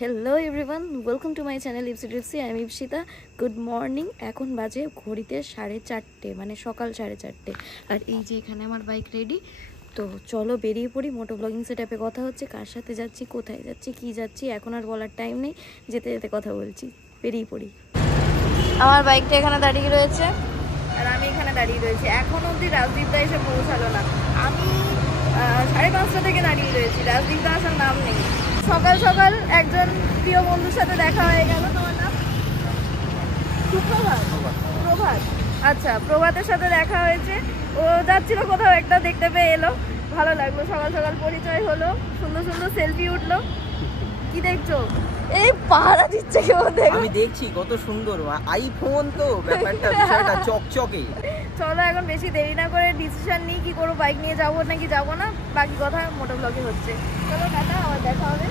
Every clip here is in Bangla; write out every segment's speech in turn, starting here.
Hello everyone, welcome to my channel Ipsi. আমি ইপসিতা। Good morning. এখন বাজে ঘড়িতে 4:30, মানে সকাল 4:30। আর এই যে এখানে আমার বাইক রেডি। তো চলো বেরিয়ে পড়ি। মোটো ব্লগিং সেটআপে কথা হচ্ছে, কার সাথে যাচ্ছি, কোথায় যাচ্ছি, কি যাচ্ছি এখন আর বলার টাইম নেই, যেতে যেতে কথা বলছি। বেরিয়ে পড়ি। আমার বাইকটা এখানে দাঁড়িয়ে রয়েছে আর আমি এখানে দাঁড়িয়ে রয়েছি। এখন অবধি রাজদীপদা এসে পৌঁছালো না। আমি 5:30 থেকে দাঁড়িয়ে রয়েছি, রাজদীপদা আসার নাম নেই। সকাল সকাল একজন প্রিয় বন্ধুর সাথে দেখা হয়ে গেল। তোমার নাম? সুপ্রভাত। প্রভাত। আচ্ছা, প্রভাতের সাথে দেখা হয়েছে। ও যাচ্ছিল কোথাও একটা, দেখতে পেয়ে এলো, ভালো লাগলো। সকাল সকাল পরিচয় হলো, সুন্দর সুন্দর সেলফি উঠলো। কি দেখছো? এই পাহারা দিচ্ছে কেউ? আমি দেখছি কত সুন্দর আইফোন, তো ব্যাপারটা বিষয়টা চকচকে। চলো এখন বেশি দেরি না করে ডিসিশন নিই, কি করবো, বাইক নিয়ে যাবো নাকি যাবো না। বাকি কথা মোটো ব্লগে হচ্ছে। চলো টাটা, আবার দেখা হবে।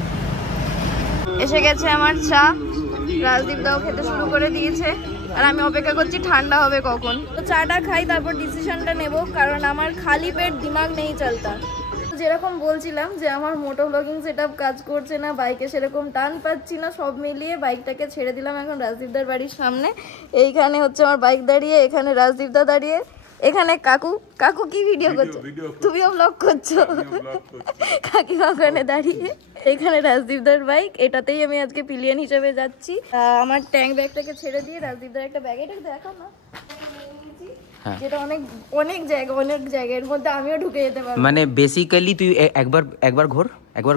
এসে গেছে আমার চা, রাজদীপ দাও খেতে শুরু করে দিয়েছে আর আমি অপেক্ষা করছি ঠান্ডা হবে কখন। তো চাটা খাই, তারপর ডিসিশনটা নেব, কারণ আমার খালি পেট দিমাগ নেই চলতা। যেরকম বলছিলাম যে আমার মোটো ব্লগিং সেটআপ কাজ করছে না, বাইকে সেরকম টান পাচ্ছি না, সব মিলিয়ে বাইকটাকে ছেড়ে দিলাম এখন রাজদীপদার বাড়ির সামনে। এইখানে হচ্ছে আমার বাইক দাঁড়িয়ে, এখানে রাজদীপদা দাঁড়িয়ে, এখানে কাকু। কাকু কি ভিডিও করছো? তুমিও ব্লগ করছো? কাকিমা ওখানে দাঁড়িয়ে, এখানে রাজদীপদার বাইক, এটাতেই আমি আজকে পিলিয়ন হিসেবে যাচ্ছি। আমার ট্যাঙ্ক ব্যাগটাকে ছেড়ে দিয়ে রাজদীপদার একটা ব্যাগ, এটাকে দেখাও না, যেটা অনেক অনেক জায়গার মধ্যে আমিও ঢুকে যেতে পারবো। মানে বেসিক্যালি তুই একবার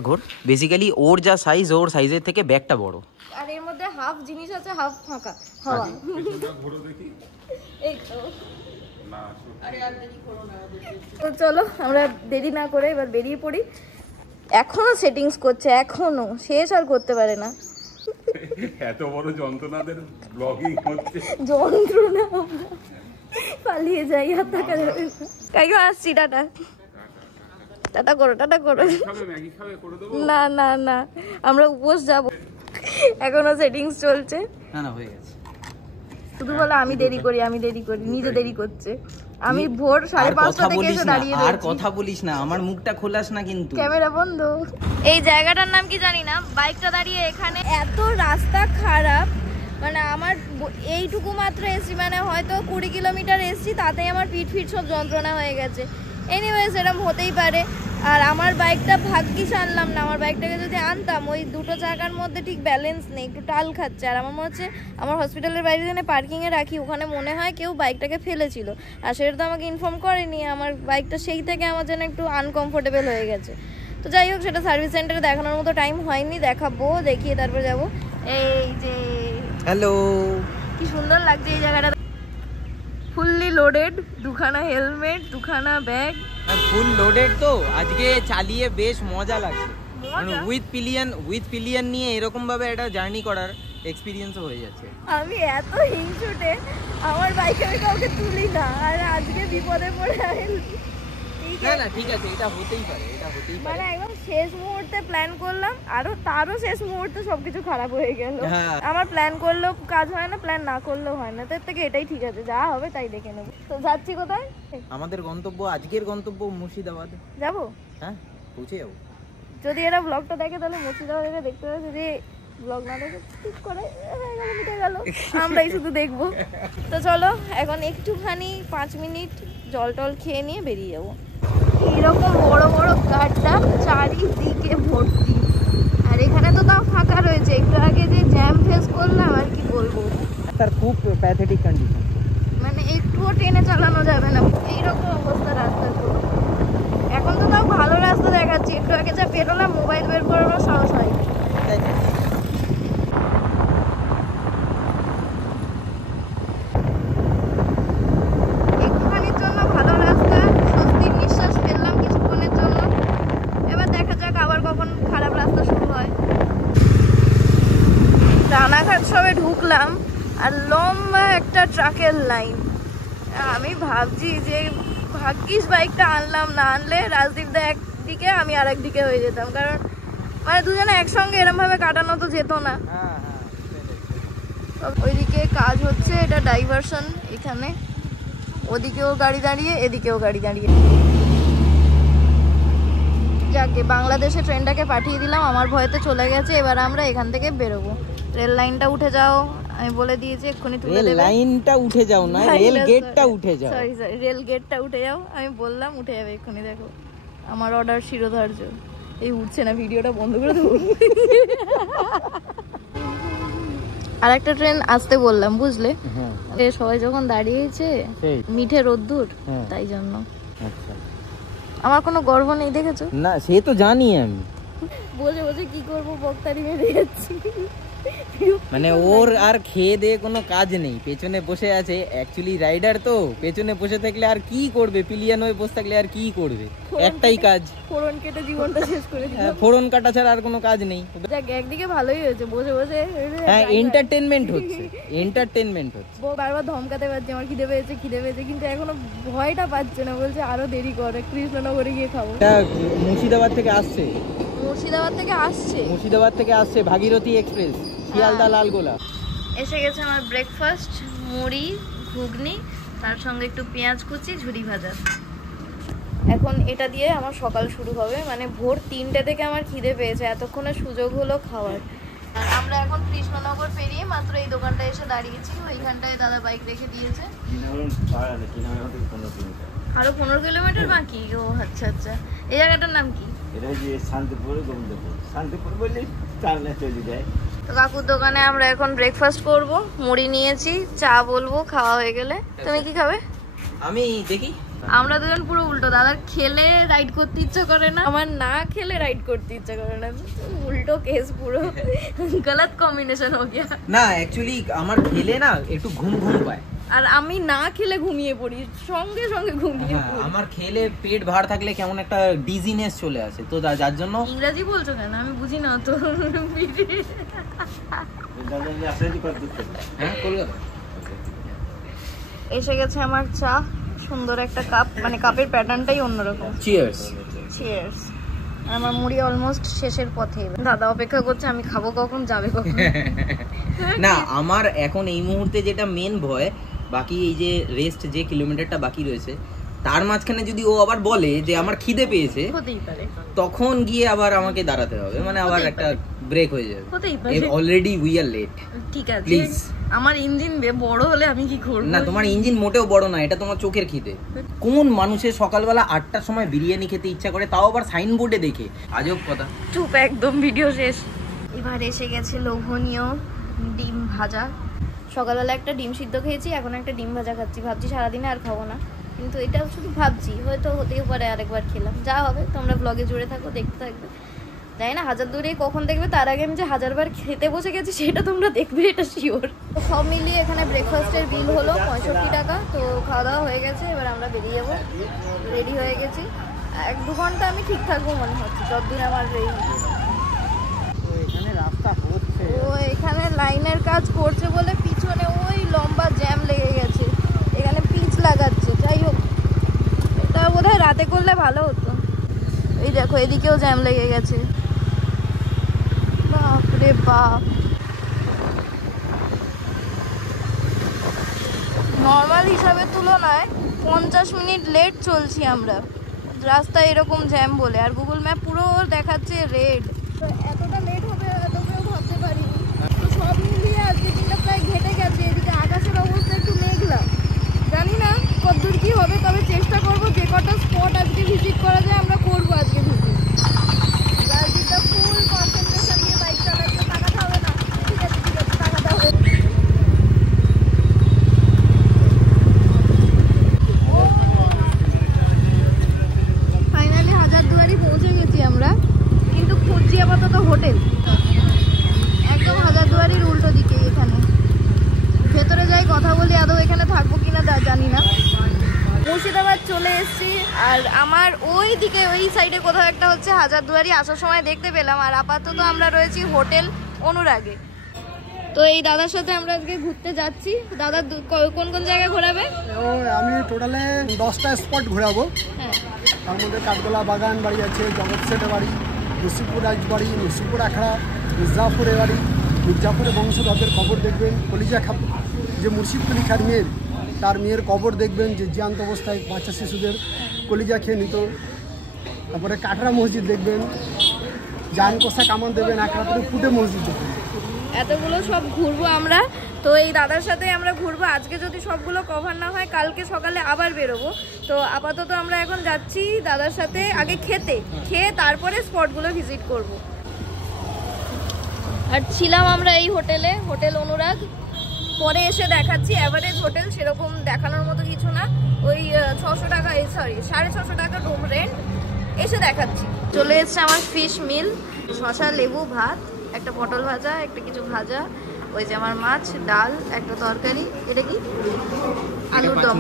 ঘোর বেসিক্যালি ওর যা সাইজ, ওর সাইজের থেকে ব্যাগটা বড়, আর এর মধ্যে হাফ জিনিস আছে, হাফ ফাঁকা হাওয়া। এই তো তো চলো আমরা দেরি না করে এবার বেরিয়ে পড়ি। এখনো সেটিংস করছে, এখনো শেষ আর করতে পারে না। এত বড় যন্ত্রণাদের ব্লগিং হচ্ছে, যন্ত্রণা। পালিয়ে যাই, আর থাকা যাবে না। কাকিমা আসছি, টাটা। টাটা করো, টাটা করো। না না না, আমরা উপোস যাবো। এখনো সেটিংস চলছে। না হয়ে গেছে। শুধু বলে আমি দেরি করি, নিজে দেরি করছে। আমি ভোর 5:30 থেকে এসে দাঁড়িয়ে রয়েছি। আর কথা বলিস না, আমার মুখটা খোলাস না কিন্তু। ক্যামেরা বন্ধ। এই জায়গাটার নাম কি জানি না, বাইকটা দাঁড়িয়ে এখানে। এত রাস্তা খারাপ, মানে আমার এইটুকু মাত্র এসছি, মানে হয়তো 20 কিলোমিটার এসছি, তাতেই আমার পিঠ সব যন্ত্রণা হয়ে গেছে। এনিওয়েজ, এরকম হতেই পারে। আর আমার বাইকটা ভাগ্যিস আনলাম না। আমার বাইকটাকে যদি আনতাম, ওই দুটো চাকার মধ্যে ঠিক ব্যালেন্স নেই, একটু টাল খাচ্ছে। আর আমার মনে হচ্ছে আমার হসপিটালের বাইরে যেখানে পার্কিংয়ে রাখি, ওখানে মনে হয় কেউ বাইকটাকে ফেলেছিল, আর সেটা তো আমাকে ইনফর্ম করেনি। আমার বাইকটা সেই থেকে আমার জন্য একটু আনকমফোর্টেবল হয়ে গেছে। তো যাই হোক, সেটা সার্ভিস সেন্টারে দেখানোর মতো টাইম হয়নি, দেখাবো, দেখিয়ে তারপর যাবো। এই যে হ্যালো, কি সুন্দর লাগছে এই জায়গাটা। ফুললি লোডেড, দুখানা হেলমেট, দুখানা ব্যাগ। ফুল লোডেড তো আজকে চালিয়ে বেশ মজা লাগছে। উইথ পিলিয়ন নিয়ে এরকম ভাবে একটা জার্নি করার এক্সপিরিয়েন্সও হয়ে যাচ্ছে। আমি এত হিংসুটে, আমার বাইকে আমি কাউকে তুলি না, আর আজকে বিপদে পড়ে না ঠিক আছে, এটা হতেই পারে। মানে একদম শেষ মুহূর্তে প্ল্যান করলাম, তারও শেষ মুহূর্তে সবকিছু খারাপ হয়ে গেল। আমার প্ল্যান করলেও কাজ হয় না, প্ল্যান না করলেও হয় না। তার থেকে এটাই ঠিক আছে, যা হবে তাই দেখে নেবো। তো যাচ্ছি কোথায়? আমাদের গন্তব্য, আজকের গন্তব্য মুর্শিদাবাদ। যাবো? হ্যাঁ, পৌঁছে যাবো। যদি এরা ব্লগটা দেখে তাহলে মুর্শিদাবাদ এরা দেখতে পাবে, যদি ব্লগ না দেখে ঠিক করে মিটে গেল, আমরাই শুধু দেখবো। তো চলো এখন একটুখানি 5 মিনিট জল টল খেয়ে নিয়ে বেরিয়ে যাবো। এরকম বড় বড় গাড্ডা চারিদিকে ভর্তি, আর এখানে তো তাও ফাঁকা রয়েছে। একটু আগে যে জ্যাম ফেস করলাম, আর কি বলবো, তার খুব প্যাথেটিক কন্ডিশন, মানে একটুও ট্রেনে চালানো যাবে না, এইরকম অবস্থা রাস্তার। এখন তো তাও ভালো রাস্তা দেখাচ্ছি, একটু আগে যা পেরোলাম মোবাইল বের করারও সাহস হয়। একটুখানির জন্য ভালো রাস্তা, স্বস্তির নিঃশ্বাস ফেললাম কিছুক্ষণের জন্য। এবার দেখা যাক আবার কখন খারাপ রাস্তা শুরু হয়। রানাঘাট সবে ঢুকলাম, আর লম্বা একটা ট্রাকের লাইন। আমি ভাবছি যে ভাগ্যিস বাইকটা আনলাম, না আনলে রাজদীপদা একদিকে আমি আর একদিকে হয়ে যেতাম, কারণ মানে দুজনে একসঙ্গে এরম ভাবে কাটানো তো যেত না। ওইদিকে কাজ হচ্ছে, এটা ডাইভারশন। এখানে ওদিকেও গাড়ি দাঁড়িয়ে, এদিকেও গাড়ি দাঁড়িয়ে। যাকে বাংলাদেশে ট্রেনটাকে পাঠিয়ে দিলাম, আমার ভয়তে চলে গেছে। এবার আমরা এখান থেকে বেরোবো। রেল লাইনটা উঠে যাও আমি বলে দিয়েছি, এক্ষুনি তুলে দেবে। রেল লাইনটা উঠে যাও না, রেল গেটটা উঠে যাও। সরি রেল গেটটা উঠে যাও, আমি বললাম উঠে যাবে এক্ষুনি। দেখো আমার অর্ডার শিরোধার্য। এই উঠছে না, ভিডিওটা বন্ধ করে দেবো। আর একটা ট্রেন আসতে বললাম বুঝলে, সবাই যখন দাঁড়িয়েছে মিঠে রোদ্দুর, তাই জন্য। আমার কোনো গর্ব নেই দেখেছো না, সে তো জানি আমি। বসে বসে কি করবো, বক্তারি মেরে যাচ্ছি। মানে ওর আর খেয়ে দিয়ে কোনো কাজ নেই, পেছনে বসে আছে। অ্যাকচুয়ালি রাইডার তো পেছনে বসে থাকলে আর কি করবে, পিলিয়ান হয়ে বসে থাকলে আর কি করবে, একটাই কাজ ফোড়ন কেটে জীবনটা শেষ করে দিল। ফোড়ন কাটা ছাড়া আর কোনো কাজ নেই। যাক একদিকে ভালোই হয়েছে, বসে বসে হ্যাঁ এন্টারটেইনমেন্ট হচ্ছে, এন্টারটেইনমেন্ট হচ্ছে। বারবার ধমকাতে পারছে আমার খিদে পেয়েছে খিদে পেয়েছে, কিন্তু এখনো ভয়টা পাচ্ছে না, বলছে আরো দেরি করে, কৃষ্ণনগরে গিয়ে খাবো। মুর্শিদাবাদ থেকে আসছে, মুর্শিদাবাদ থেকে আসছে ভাগীরথী এক্সপ্রেস, শিয়ালদা লালগোলা। এসে গেছে আমার ব্রেকফাস্ট, মুড়ি ঘুগনি, তার সঙ্গে একটু পেঁয়াজ কুচি, ঝুরি ভাজা। এখন এটা দিয়ে আমার সকাল শুরু হবে, মানে ভোর 3টে থেকে আমার খিদে পেয়েছে, এতক্ষণে সুযোগ হলো খাওয়ার। আর আমরা এখন কৃষ্ণনগর পেরিয়ে মাত্র এই দোকানটায় এসে দাঁড়িয়েছি। ওইখানটায় দাদা বাইক রেখে দিয়েছে। আরো 15 কিলোমিটার বাকি। ও আচ্ছা আচ্ছা, এই জায়গাটার নাম কি? এটা যে শান্তিপুর, গোবিন্দপুর। শান্তিপুর বললে টানলে চলে যায়। তো কাকুর দোকানে আমরা এখন ব্রেকফাস্ট করব, মুড়ি নিয়েছি, চা বলবো খাওয়া হয়ে গেলে। তুমি কি খাবে? আমি দেখি। আমরা দুজন পুরো উল্টো, দাদার খেলে রাইড করতে ইচ্ছা করে না, আমার না খেলে রাইড করতে ইচ্ছা করে না। উল্টো কেস পুরো, গলত কম্বিনেশন হয়ে গিয়া। না অ্যাকচুয়ালি আমার খেলে না একটু ঘুম ঘুম পায়, আর আমি না খেলে ঘুমিয়ে পড়ি, সঙ্গে সঙ্গে ঘুমিয়ে পড়ি। আমার খেলে পেট ভার থাকলে কেমন একটা ডিজিনেস চলে আসে, তো যার জন্য। ইংরেজি বলছো কেন? আমি বুঝি না তো। হ্যাঁ কলকাতা। এসে গেছে আমার চা, সুন্দর একটা কাপ, মানে কাপের প্যাটার্নটাই অন্যরকম। চিয়ার্স। চিয়ার্স। আমার মুড়ি অলমোস্ট শেষের পথে, দাদা অপেক্ষা করছে আমি খাবো কখন, যাবে কখন। না আমার এখন এই মুহূর্তে যেটা মেন ভয়, বাকি এই যে রেস্ট যে কিলোমিটারটা বাকি রয়েছে তার মাঝখানে যদি ও আবার বলে যে আমার খিদে পেয়েছে, হতেই পারে, তখন গিয়ে আবার আমাকে দাঁড়াতে হবে, মানে আবার একটা ব্রেক হয়ে যাবে। হতেই পারে। Already we are late. ঠিক আছে প্লিজ। আমার ইঞ্জিন বড় হলে আমি কি করব? না তোমার ইঞ্জিন মোটেও বড় না, এটা তোমার চোখের খিদে। কোন মানুষের সকালবেলা 8টার সময় বিরিয়ানি খেতে ইচ্ছা করে, তাও আবার সাইনবোর্ডে দেখে? আজব কথা। চুপ একদম, ভিডিও শেষ। এবার এসে গেছে লোভনীয় ডিম ভাজা। সকালবেলা একটা ডিম সিদ্ধ খেয়েছি, এখন একটা ডিম ভাজা খাচ্ছি। ভাবছি সারাদিনে আর খাবো না, কিন্তু এটা শুধু ভাবছি, হয়তো হতেও পারে আরেকবার খেলাম। যা হবে তোমরা ব্লগে জুড়ে থাকো, দেখতে থাকবে। তাই না, হাজার দূরে কখন দেখবে, তার আগে আমি যে 1000বার খেতে বসে গেছি সেটা তোমরা দেখবে, এটা শিওর। সব মিলিয়ে এখানে ব্রেকফাস্টের বিল হলো 65 টাকা। তো খাওয়া দাওয়া হয়ে গেছে, এবার আমরা বেরিয়ে যাবো। রেডি হয়ে গেছি, 1-2 ঘন্টা আমি ঠিক থাকবো মনে হচ্ছে, যতদিন আমার এখানে রাস্তা হচ্ছে, ও এখানে লাইনের কাজ করছে বলে পিছনে ওই লম্বা জ্যাম লেগে গেছে, এখানে পিচ লাগাচ্ছে। যাই হোক, এটা বোধহয় রাতে করলে ভালো হতো। এই দেখো এদিকেও জ্যাম লেগে গেছে, বাপরে বাপ। নর্মাল হিসাবের তুলনায় 50 মিনিট লেট চলছি আমরা রাস্তায় এরকম জ্যাম বলে, আর গুগল ম্যাপ পুরো দেখাচ্ছে রেড। এতটা লেট হবে এতটাও ভাবতে পারিনি। তো সব মিলিয়ে আজকে দিনটা প্রায় ঘেটে গেছে। এদিকে আকাশের অবস্থা একটু মেঘলা, জানি না কতদূর কি হবে, তবে চেষ্টা করবো যে কটা স্পট আজকে ভিজিট করা যায় আমরা করবো আজকে ভিজিট। রাজদীপটা ফুল কনসেন্ট্রেশন নিয়ে বাইক চালাচ্ছে, তাকাতে হবে না। ঠিক আছে তাকাতে হবে। ফাইনালি হাজারদুয়ারি পৌঁছে গেছি আমরা, কিন্তু খুঁজছি আপাতত হোটেল, একদম হাজারদুয়ারির উল্টো দিকে। এখানে ভেতরে যাই কথা বলি, আদৌ এখানে থাকবো কিনা জানি না। মুর্শিদাবাদ চলে এসেছি, আর আমার ওই দিকে ওই সাইডে কোথাও একটা হচ্ছে হাজারদুয়ারি, আসার সময় দেখতে পেলাম। আর আপাতত আমরা রয়েছি হোটেল অনুরাগে। তো এই দাদার সাথে আমরা আজকে ঘুরতে যাচ্ছি। দাদা কোন কোন জায়গায় ঘোরাবে? আমি টোটালে 10টা স্পট ঘোরাবো। হ্যাঁ, তার মধ্যে কাঠগোলা বাগান বাড়ি আছে, জগৎ সেটের বাড়ি, নসিপুর রাজবাড়ি, নসিপুর আখড়া, মির্জাপুরের বাড়ি, মির্জাপুরে বংশধরদের কবর দেখবেন, কলিজা খাপ যে মুর্শিদ কুলি খার মেয়ের, তার মেয়ের কবর দেখবেন, যে জ্যান্ত অবস্থায় বাচ্চা শিশুদের কলিজা খেয়ে নিত। তারপরে কাটরা মসজিদ দেখবেন, জানকোষা কামান দেবেন, এক রাত্রে ফুটে মসজিদ দেখবেন। এতগুলো সব ঘুরবো আমরা, তো এই দাদার সাথে আমরা ঘুরবো। আজকে যদি সবগুলো কভার না হয় কালকে সকালে আবার বেরোবো। তো আপাতত আমরা এখন যাচ্ছি দাদার সাথে আগে খেয়ে তারপরে স্পটগুলো ভিজিট করব। আর ছিলাম আমরা এই হোটেলে, হোটেল অনুরাগ। পরে এসে দেখাচ্ছি, অ্যাভারেজ হোটেল, সেরকম দেখানোর মতো কিছু না। ওই 600 টাকা, সরি 650 টাকা রুম রেন্ট। এসে দেখাচ্ছি। চলে এসছে আমার ফিশ মিল, শসা লেবু ভাত, একটা পটল ভাজা, একটা কিছু ভাজা, ওই যে আমার মাছ, ডাল, একটা তরকারি। এটা কি? আলুর দম,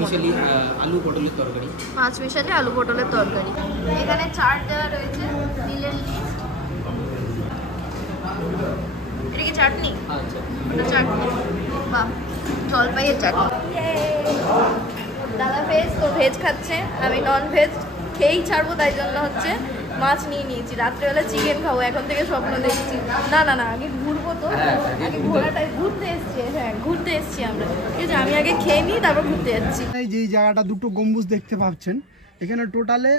আলু পটলের তরকারি, 5 মিশালি আলু পটলের তরকারি। এখানে চাট দেওয়া রয়েছে, নীলের লিস্ট। এটা কি চাটনি? আচ্ছা ওটা চাটনি, বাহ, জলপাইয়ের চাটনি। দাদা ভেজ, তো ভেজ খাচ্ছে, আমি নন ভেজ খেয়েই ছাড়বো, তাই জন্য হচ্ছে মাছ নিয়ে নিয়েছি। রাত্রেবেলা চিকেন খাবো, এখন থেকে স্বপ্ন দেখছি। না না না, আগে ঘুরবো তো, আগে ঘোরাটাই, ঘুরতে এসছি। হ্যাঁ, ঘুরতে এসছি আমরা, ঠিক আছে? আমি আগে খেয়ে নিই, তারপর ঘুরতে যাচ্ছি। এই যে জায়গাটা দুটো গম্বুজ দেখতে পাচ্ছেন, এখানে টোটালে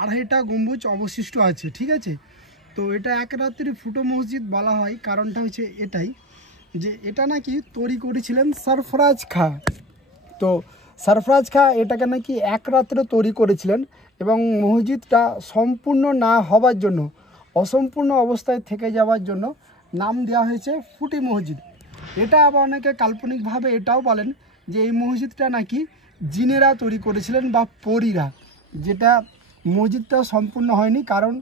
2.5টা গম্বুজ অবশিষ্ট আছে, ঠিক আছে? তো এটা এক রাত্রি ফুটো মসজিদ বলা হয়, কারণটা হচ্ছে এটাই যে এটা নাকি তৈরি করেছিলেন সরফরাজ খাঁ। তো সরফরাজ খাঁ এটাকে নাকি এক রাত্রে তৈরি করেছিলেন, এবং মসজিদটা সম্পূর্ণ না হওয়ার জন্য, অসম্পূর্ণ অবস্থায় থেকে যাওয়ার জন্য নাম দেওয়া হয়েছে ফুটি মসজিদ। এটা আবার অনেকে কাল্পনিকভাবে এটাও বলেন যে এই মসজিদটা নাকি জিনেরা তৈরি করেছিলেন বা পরীরা, যেটা মসজিদটা সম্পূর্ণ হয়নি, কারণ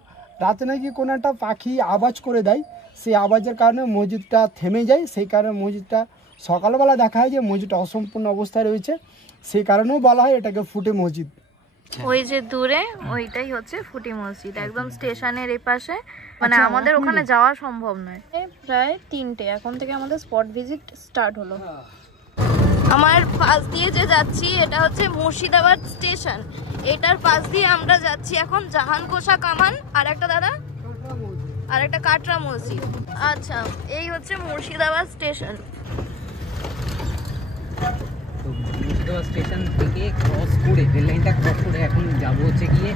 রাতে নাকি কোনো একটা পাখি আওয়াজ করে দেয়, সেই আওয়াজের কারণে মসজিদটা থেমে যায়। সেই কারণে মসজিদটা সকালবেলা দেখা হয় যে মসজিদটা অসম্পূর্ণ অবস্থায় রয়েছে, সেই কারণেও বলা হয় এটাকে ফুটে মসজিদ। ওই যে দূরে ওইটাই হচ্ছে ফুটি মসজিদ, একদম স্টেশনের এই পাশে। মানে আমাদের ওখানে যাওয়া সম্ভব নয়। প্রায় 3টে, এখন থেকে আমাদের স্পট ভিজিট স্টার্ট হলো। আমার পাশ দিয়ে যে যাচ্ছি এটা হচ্ছে মুর্শিদাবাদ স্টেশন। এটার পাশ দিয়ে আমরা যাচ্ছি এখন জাহানকোষা কামান, আর একটা দাদা, আর একটা কাটরা মসজিদ। আচ্ছা, এই হচ্ছে মুর্শিদাবাদ স্টেশন। তো মুর্শিদাবাদ স্টেশন থেকে ক্রস করে, রেল লাইনটা ক্রস করে এখন যাবো হচ্ছে গিয়ে